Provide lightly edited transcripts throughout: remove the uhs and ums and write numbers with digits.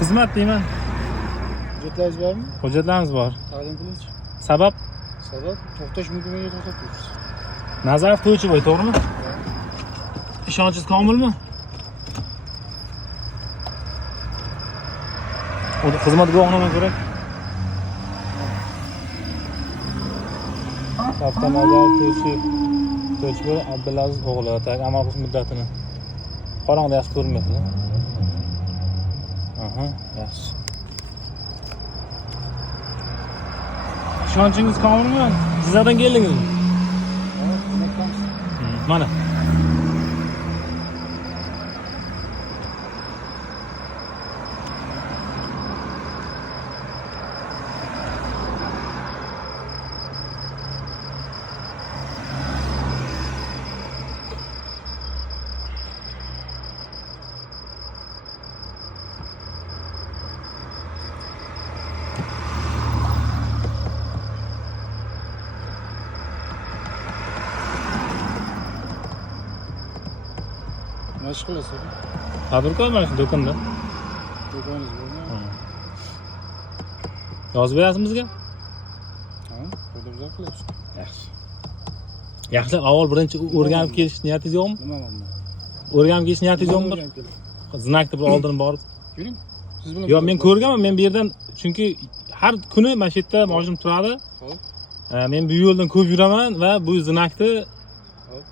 Xizmat deyman. Hujjatlaringiz bormi? Hujjatlarimiz bor. Taqdim qiling. Sabab Sabab to'xtash mumkinligi to'xtatib qo'yibsiz. Nazarov To'ychiboy, to'g'rimi? Ishonchingiz komilmi? Xizmat guvohnoma kerak. Kaftan Nazarov To'ychiboy Abdulaziz o'g'li tag amal qilish muddatini qorong'ida yaxshi ko'rinmayapti. Aha, yaxshi. Ishonchingiz komilmi? Jizzaxdan keldingizmi? Mana. Nima ish qilasiz? Tadbirkor mana shu do'konda. Do'koningiz bormi? Yozib berasizmi bizga? Ha, qo'lda qilyapsiz. Yaxshi. Yaxshilab avval birinchi o'rganib kelish niyatingiz yo'qmi? Nima bo'ldi? O'rganib kelish niyatingiz yo'qmi? Znakni bir oldin borib. Yuring. Siz bilan. Yo'q, men ko'rganman, men bu yerdan chunki har kuni mana shu yerda mashinam turadi. Men bu yo'ldan ko'p yuraman va bu znakni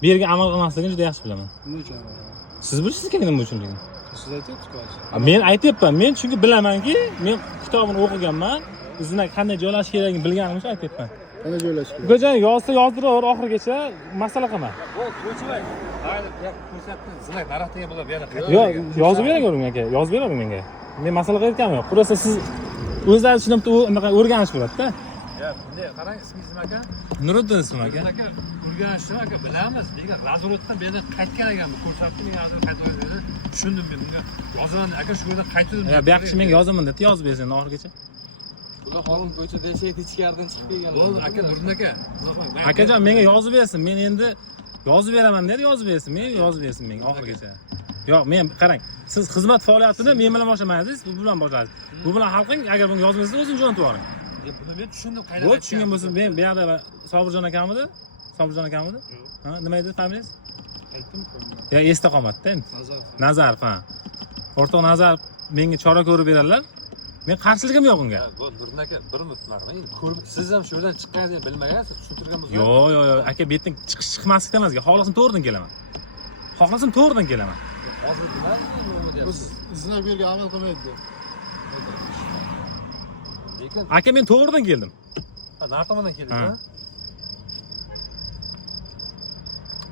bu yerga amal qilmasligini juda yaxshi bilaman. Nima uchun? Siz bilasiz kerak nima uchun? Siz aytyapsiz-ku. Men aytyapman, men chunki bilamanki, men kitobini o'qiganman, znak qanday joylashish kerakligini bilganim uchun aytyapman. Qanday joylash kerak? Ukajon yozsa yozdiraver oxirigacha, masala qilma. To'ychiboy, mayli, ko'rsatdim, znak narxtiga bo'lib beradi. Yo'q, yozib beravering aka, yozib beravering menga. Men masala qilayotganim yo'q. Просто siz o'zlaringiz tushunib unaqa o'rganish bo'ladida. Ya, bunday qarang, ismingiz nima aka? Nuriddin ismim aka. Aka, o'rganishni aka bilamiz. Lekin razvoroddan bu yerdan qaytgan ekan, bu ko'rsatdim, men hozir qaytib berdim. Tushundim men bunga. Yozaman aka, shu yerdan qaytdim. Bu yoqchi menga yozaman deb yozib bersin oxirigacha. Bular hozir ko'chada yashaydi, ichkaridan chiqib kelgan. Bo'ldi aka, Nuriddin aka. Akajon menga yozib bersin. Men endi yozib beraman dedi, yozib bersin. Men yozib bersin menga oxirigacha. Yo'q, men qarang, siz xizmat faoliyatini men bilan boshlamaysiz, bu bilan boshlaysiz. Bu bilan xalqing agar bunga yozib bersangiz o'zingiz jo'natib yuboring. Buni men tushundim, qaydan Bu tushungan bo'lsa, men bu yoqda Sobirjon akamidi? Sobirjon akamidi? Ha, nima edi familiyangiz? Aytdim qo'ydim. Ya esda qolmadi-da endi. Nazarov. Nazarov, ha. O'rtoq Nazarov menga chora ko'rib beradilar. Men qarshiligim yo'q unga. Bu Nuriddin aka, bir minut marhamat. Ko'rib, siz ham shu yerdan chiqqaningizni bilmagansiz, tushuntirgan bo'lsangiz. Yo'q, aka bu yerdan chiqmaslikdan emas, xohlasam to'g'ridan kelaman. Xohlasam to'g'ridan kelaman. Hozir nima deyapsiz? Znak berga amal qilmaydi deb. Lekin, Aka men to'g'ridan keldim. narxtomondan keldingiz-mi?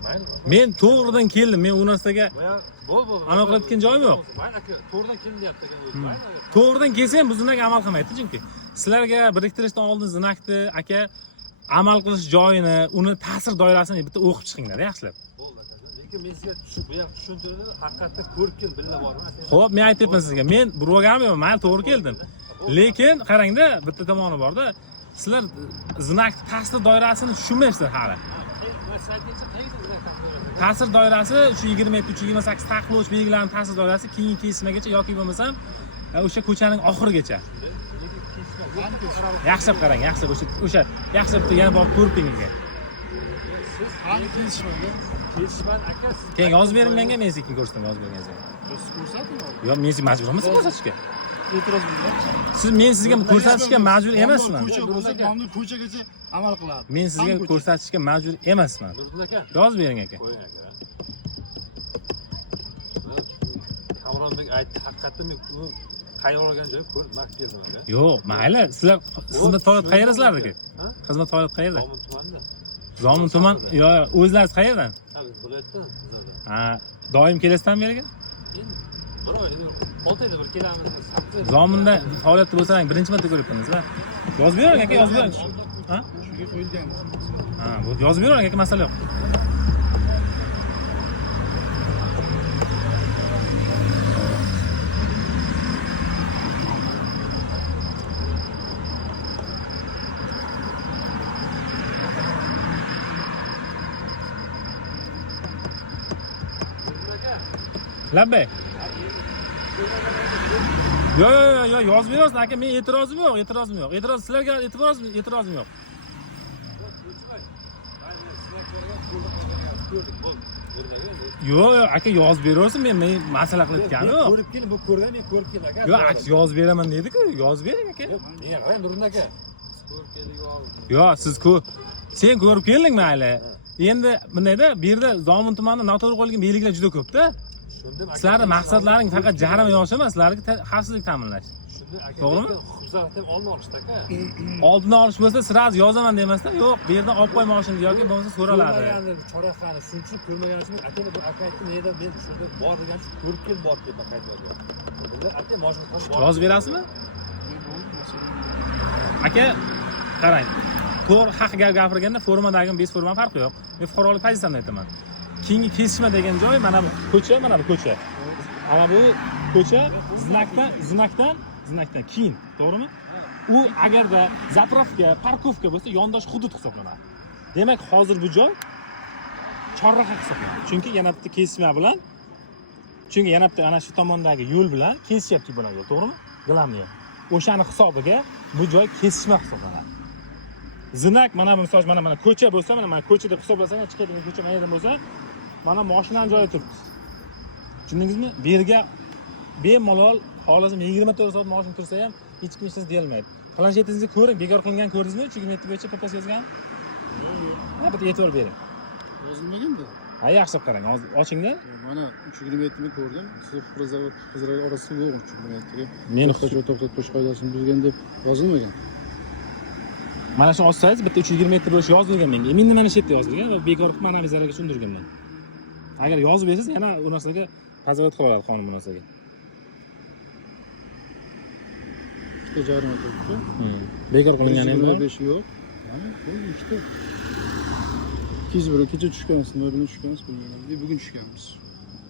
Mayli. Men to'g'ridan keldim. Men u narsaga Bo'l. amal qilayotgan joyim yo'q. Mayli aka, to'g'ridan keldi deyapti ekan o'zi. Mayli. To'g'ridan kelsa ham bu znak amal qilmaydi chunki. Sizlarga biriktirishdan oldin znakni aka amal qilish joyini, uni ta'sir doirasini bitta o'qib chiqinglar, yaxshilab. Bo'ldi aka. Lekin men sizga bu yoq tushuntirdim, haqiqatda ko'rib kel, billa bormi? Xo'p, men aytyapman sizga. Men birovgami yo'q, men to'g'ri keldim. Lekin qarangda, bitta tomoni bor-da. Sizlar znak ta'sir doirasini tushunmaysizlar hali. Ta'sir doirasi 327-328 taqiqlovchi belgilarning ta'sir doirasi keyingi kesimagacha yoki bo'lmasam o'sha ko'chaning oxirigacha. Yaxshilab qarang, yaxshilab o'sha yaxshilab yana borib ko'rib kelinglar. Siz hali kelishmagan. Kelishman aka. Keyin yozib bering menga, men sekin ko'rsataman yozib berganingizda. Siz ko'rsating. Yo'q, men siz majburmansiz ko'rsatishga. E'tiroz bildirasiz. Siz men sizga ko'rsatishga majbur emasman. Ko'cha bo'lsa, mamnun ko'chagacha amal qiladi. Men sizga ko'rsatishga majbur emasman. Nuriddin aka. Yozib bering aka. Qo'ying aka. Kamronbek aytdi, haqiqatda men qayerga olgan joy ko'rib, naq keldim aka. Yo'q, mayli. Sizlar xizmat faoliyat qayerda sizlarniki? Ha? Xizmat faoliyat qayerda? Zomin tumanida. Zomin tuman. Yo'q, o'zlaringiz qayerdan? Ha, biz viloyatdan, bizlardan. Ha, doim kelasizmi bu yerga? Endi bir oy, 6 oyda bir kelamiz. Zominda faoliyatda bo'lsang birinchi marta ko'ryapmiz-da. Yozib bering aka, yozib bering. Ha? Shunga qo'yilgan. Ha, bu yozib bering aka, masala yo'q. Labbay. Yo, yozib berasiz aka, men e'tirozim yo'q. E'tiroz sizlarga e'tirozim yo'q. Yo'q, aka yozib beraversin, men masala qilayotganim yo'q. Ko'rib keling, bu ko'rgan, men ko'rib keling aka. Yo'q, aks yozib beraman dedi-ku, yozib bering aka. Men qarang Nuriddin aka. Yo'q, siz-ku sen ko'rib kelding mayli. Endi bundayda bu yerda Zomin tumanida noto'g'ri qo'yilgan belgilar juda ko'p-da. Shundan Sizlarning maqsadlaring faqat jarima yosh emas, sizlarga xavfsizlik ta'minlash. shundan aka. To'g'rimi? Xususan oldini olishdi aka. Oldini olish bo'lsa, siz yozaman demasdan, yo'q, bu yerdan olib qo'ymoqchilik yoki bo'lmasa so'raladi. Ko'rmaganni chorahani shuning uchun ko'rmagan uchun aka bu aka aytdi nerdan men shunda bor degan ko'rib kel bor deb qaytadi. Bunda aka mashina ham bor. Yozib berasizmi? Aka, qarang. To'g'ri haq gapirganda formadagi bez forma farqi yo'q. Men fuqarolik pozitsiyamdan aytaman. Keyingi kesishma degan joy mana bu ko'cha, Ana bu ko'cha znakdan keyin, to'g'rimi? U agarda zapravka, parkovka bo'lsa, yondosh hudud hisoblanadi. Demak, hozir bu joy chorraha hisoblanadi. Chunki yana bitta kesishma bilan, ana shu tomondagi yo'l bilan kesishyapti bu yo'l, to'g'rimi? Gilamni. O'shani hisobiga bu joy kesishma hisoblanadi. Zinak mana bu misol mana ko'cha bo'lsa, mana ko'cha deb hisoblasang, chiqadigan ko'cha mana yerda bo'lsa, mana mashinaning joyi turibdi. Tushundingizmi? Bu yerga bemalol xohlasim 24 soat mashina tursa ham hech kim siz deyolmaydi. Planshetingizni ko'ring, bekor qilingan ko'rdingizmi? 3 metr bo'yicha papas yozgan. Ha, bitta e'tibor bering. Yozilmaganda. Ha, yaxshi qarang, hozir ochingda. Mana 3 metrni ko'rdim. Siz Qizlar orasida yo'q 3 metrga. Men to'xtatish qoidasini buzgan deb yozilmagan. mana shu olsangiz bitta 320 metr bo'lishi yozilgan menga. Men mana shu yerda yozilgan va bekor qilib mana bizlarga tushuntirganman. Agar yozib bersangiz, yana u narsaga nazorat qiladi qonun bu narsaga. Ikkita jarima turibdi. Bekor qilingani ham bor. 5 yo'q. Mana bu ikkita. 201 kecha tushganmiz, nima tushganmiz bilmayman. Bugun tushganmiz.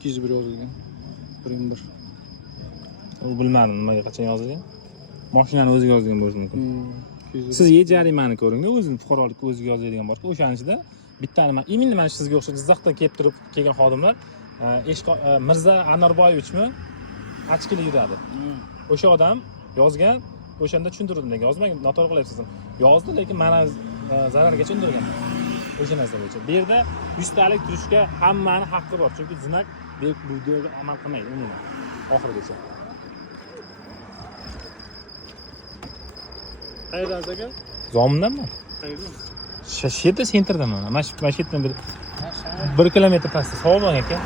201 yozilgan. 1-1. U bilmadim nimaga qachon yozilgan. Mashinani o'ziga yozgan bo'lishi mumkin. Siz jarimani ko'ring-da, o'zini fuqarolikka o'ziga yozadigan bor-ku, o'shaning ichida bitta nima, endi mana sizga o'xshash Jizzaxdan kelib turib kelgan xodimlar Mirza Anorboyevichmi? Achkili yuradi. O'sha odam yozgan, o'shanda tushuntirdim menga, yozmagan, noto'g'ri qilyapsiz. Yozdi, lekin mana zararga tushuntirgan. O'sha narsa bo'yicha. Bu yerda 100 talik turishga hammani haqqi bor, chunki zinak bu videoga amal qilmaydi umuman oxirigacha. Qayerdan aka? Zomindanmi? Qayerdan? Shu yerda sentrdaman. Mana shu yerdan 1 kilometr pastda. Sog' bo'ling aka.